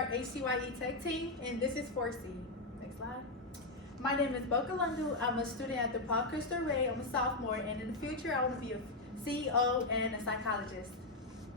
our HCYE Tech team, and this is Forseed. Next slide. My name is Boca Lundu. I'm a student at the Paul Christo Ray. I'm a sophomore, and in the future, I want to be a CEO and a psychologist.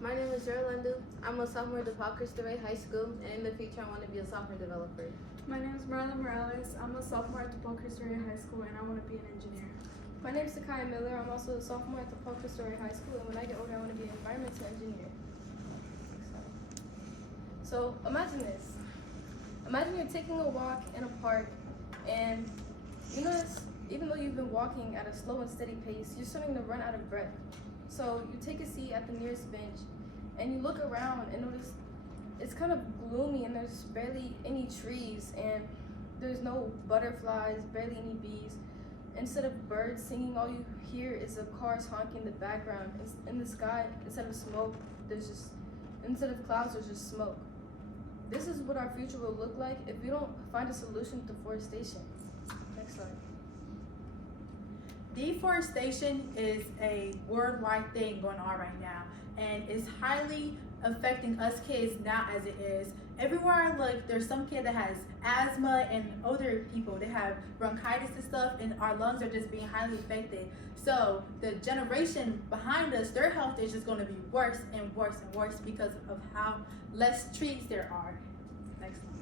My name is Jera Lundu. I'm a sophomore at the Paul Christo Ray High School, and in the future, I want to be a software developer. My name is Marla Morales. I'm a sophomore at the Paul Christo Ray High School, and I want to be an engineer. My name is Sakai Miller. I'm also a sophomore at the Paul Christo Ray High School, and when I get older, I want to be an environmental engineer. So imagine this. Imagine you're taking a walk in a park, and you notice, even though you've been walking at a slow and steady pace, you're starting to run out of breath. So you take a seat at the nearest bench, and you look around and notice it's kind of gloomy, and there's barely any trees, and there's no butterflies, barely any bees. Instead of birds singing, all you hear is the cars honking in the background. In the sky, instead of smoke, instead of clouds, there's just smoke. This is what our future will look like if we don't find a solution to deforestation. Next slide. Deforestation is a worldwide thing going on right now, and it's highly affecting us kids now as it is. Everywhere I look, there's some kid that has asthma, and older people that have bronchitis and stuff, and our lungs are just being highly affected. So the generation behind us, their health is just going to be worse and worse and worse because of how less trees there are. Next one.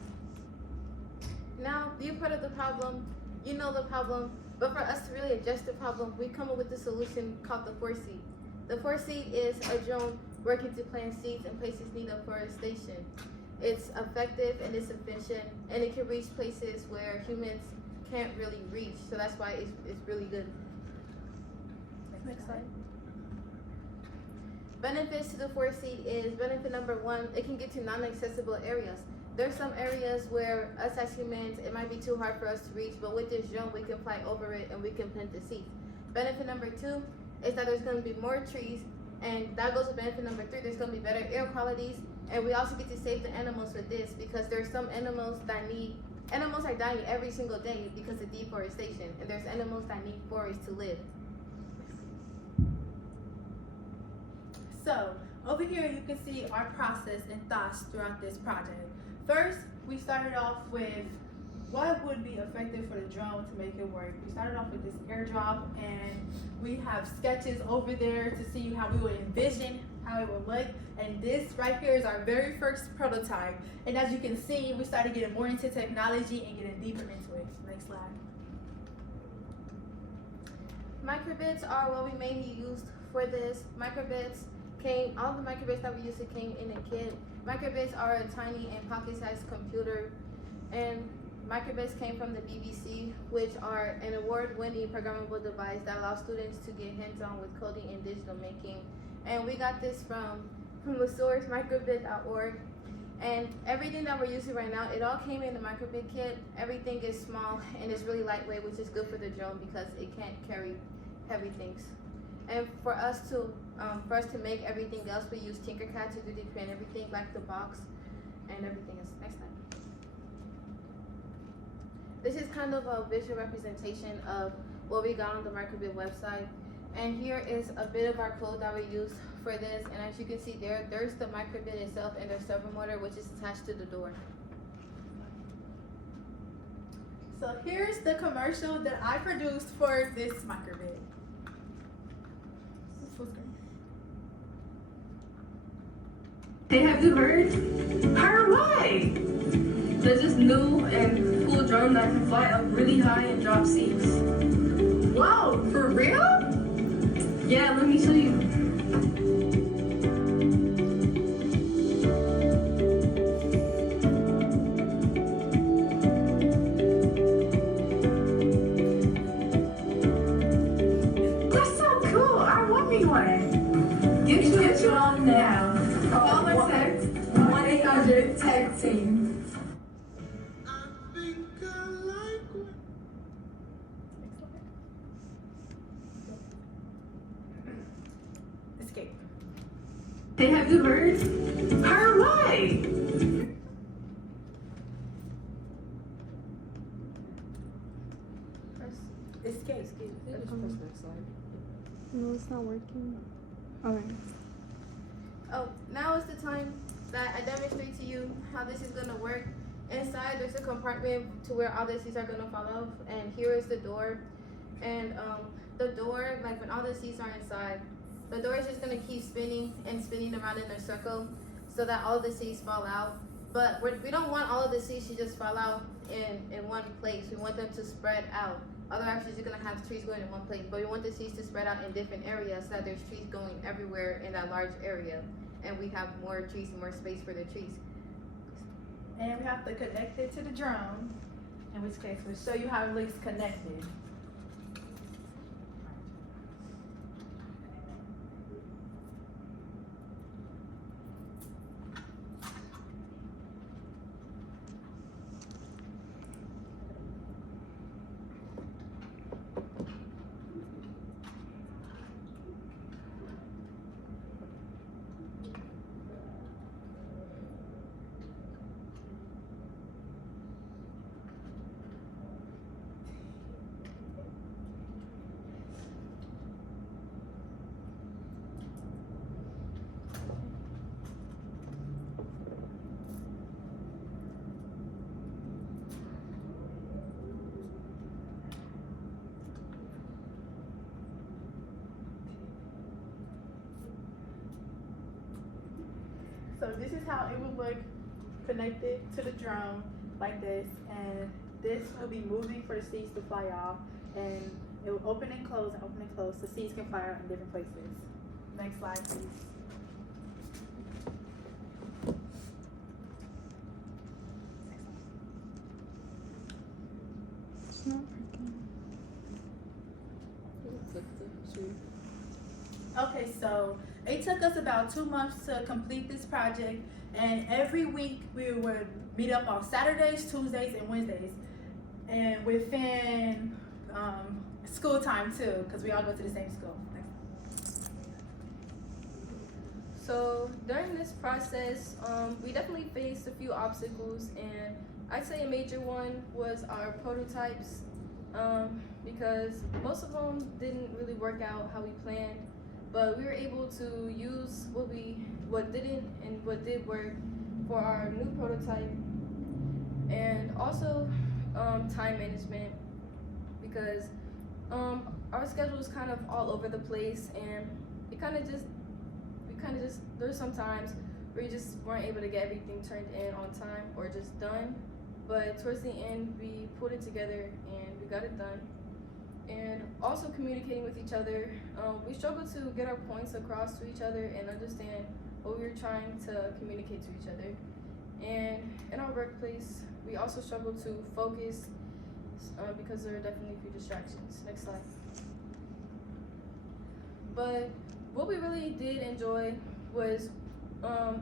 Now, you're part of the problem, you know the problem, but for us to really address the problem, we come up with a solution called the Forseed. The Forseed is a drone working to plant seeds in places in need of forestation. It's effective and it's efficient, and it can reach places where humans can't really reach, so that's why it's really good. Next slide. Benefits to the Forseed is, benefit number one, it can get to non-accessible areas. There's some areas where us as humans, it might be too hard for us to reach, but with this drone, we can fly over it and we can plant the seeds. Benefit number two is that there's going to be more trees, and that goes with benefit number three. There's going to be better air qualities, and we also get to save the animals with this, because there's some animals are dying every single day because of deforestation, and there's animals that need forests to live. So over here you can see our process and thoughts throughout this project. First, we started off with what would be effective for the drone to make it work. We started off with this airdrop, and we have sketches over there to see how we would envision how it would look. And this right here is our very first prototype. And as you can see, we started getting more into technology and getting deeper into it. Next slide. Microbits are what we mainly used for this. All the microbits that we used came in a kit. Microbits are a tiny and pocket-sized computer, and microbits came from the BBC, which are an award-winning programmable device that allows students to get hands-on with coding and digital making. And we got this from the source, microbit.org. And everything that we're using right now, it all came in the microbit kit. Everything is small and it's really lightweight, which is good for the drone because it can't carry heavy things. And for us to make everything else, we use Tinkercad to 3D print everything, like the box and everything else. Next slide. This is kind of a visual representation of what we got on the Microbit website. And here is a bit of our code that we use for this. And as you can see there's the microbit itself and their servo motor, which is attached to the door. So here's the commercial that I produced for this microbit. Hey, have you heard? Heard what? There's this new and cool drone that can fly up really high and drop seeds. Whoa, for real? Yeah, let me show you. That's so cool. I want me one. Get you on now. Call and text 1-800-TECH-TEAM. Escape. Hey, have you heard? Heard what? Escape. No, it's not working. Alright. Oh, now is the time that I demonstrate to you how this is gonna work. Inside, there's a compartment to where all the seats are gonna fall off, and here is the door. And the door, like when all the seats are inside, the door is just gonna keep spinning and spinning around in a circle, so that all the seats fall out. But we don't want all of the seats to just fall out in one place. We want them to spread out. Otherwise, you're gonna have trees going in one place. But we want the seats to spread out in different areas so that there's trees going everywhere in that large area, and we have more trees and more space for the trees. And we have to connect it to the drone, in which case we'll show you how it looks connected. So this is how it would look connected to the drone, like this, and this will be moving for the seats to fly off, and it will open and close and open and close so seats can fly out in different places. Next slide, please. Okay, so it took us about 2 months to complete this project, and every week we would meet up on Saturdays, Tuesdays, and Wednesdays, and within school time too, because we all go to the same school. So during this process, we definitely faced a few obstacles, and I'd say a major one was our prototypes, because most of them didn't really work out how we planned, but we were able to use what didn't and what did work for our new prototype, and also time management, because our schedule is kind of all over the place, and we kind of just there's some times where we just weren't able to get everything turned in on time or just done, but towards the end we pulled it together and we got it done. And also communicating with each other, we struggled to get our points across to each other and understand what we were trying to communicate to each other. And in our workplace, we also struggled to focus because there are definitely a few distractions. Next slide. But what we really did enjoy was,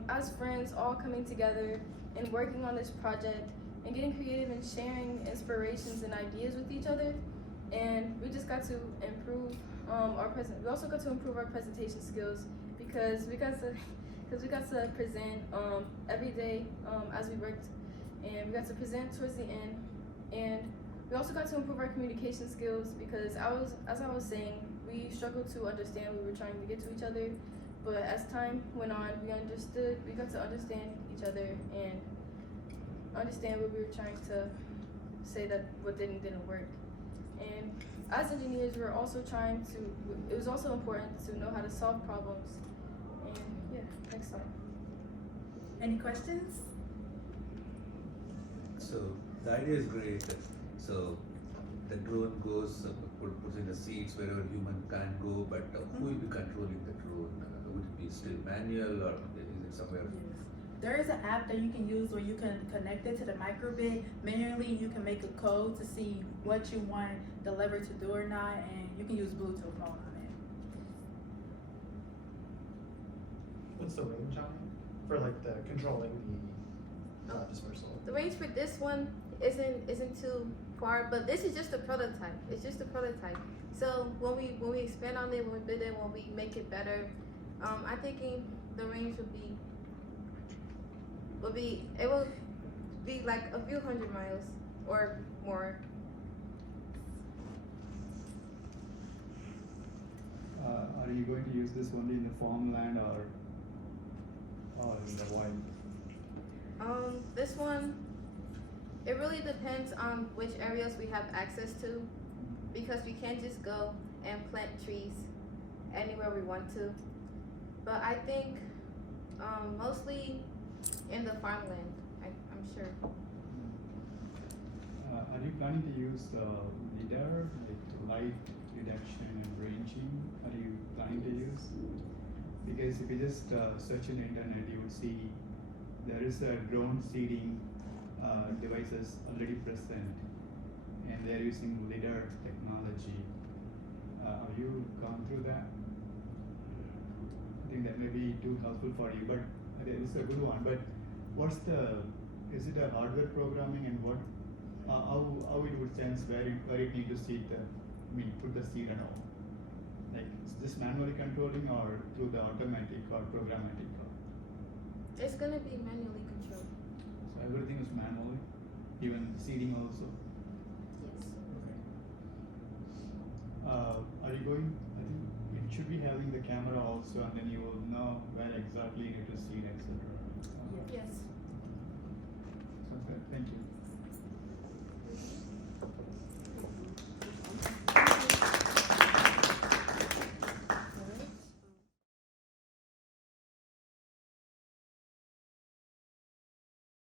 as friends, all coming together and working on this project and getting creative and sharing inspirations and ideas with each other. And we just got to improve we also got to improve our presentation skills because we got to present every day as we worked, and we got to present towards the end. And we also got to improve our communication skills because as I was saying, we struggled to understand what we were trying to get to each other, but as time went on, we got to understand each other and understand what we were trying to say, that what didn't work. And as engineers, we're also it was also important to know how to solve problems. And yeah, next slide. Any questions? So the idea is great. So the drone goes, puts in the seats wherever human can't go, but who will be controlling the drone? Would it be still manual, or is it somewhere? Yes. There is an app that you can use where you can connect it to the microbit manually. You can make a code to see what you want the lever to do or not, and you can use Bluetooth phone on it. What's the range on it for like the controlling the dispersal? The range for this one isn't too far, but this is just a prototype. It's just a prototype. So when we expand on it, when we build it, when we make it better, I'm thinking the range will be like a few hundred miles or more. Are you going to use this only in the farmland or in the wild? This one, it really depends on which areas we have access to, because we can't just go and plant trees anywhere we want to. But I think mostly in the farmland, I'm sure. Are you planning to use LiDAR, like light detection and ranging? Are you planning to use? Because if you just search in the internet, you would see there is a drone seeding devices already present, and they're using LiDAR technology. Have you gone through that? I think that may be too helpful for you, but it's a good one. But is it a hardware programming, and how it would sense where it need to seed put the seed and all? Like, is this manually controlling or through the automatic or programmatic? It's gonna be manually controlled. So everything is manually, even seeding also. Yes. Okay. Are you going? I think it should be having the camera also, and then you will know where exactly you need to seed, etc. Yes. Sounds good. Thank you.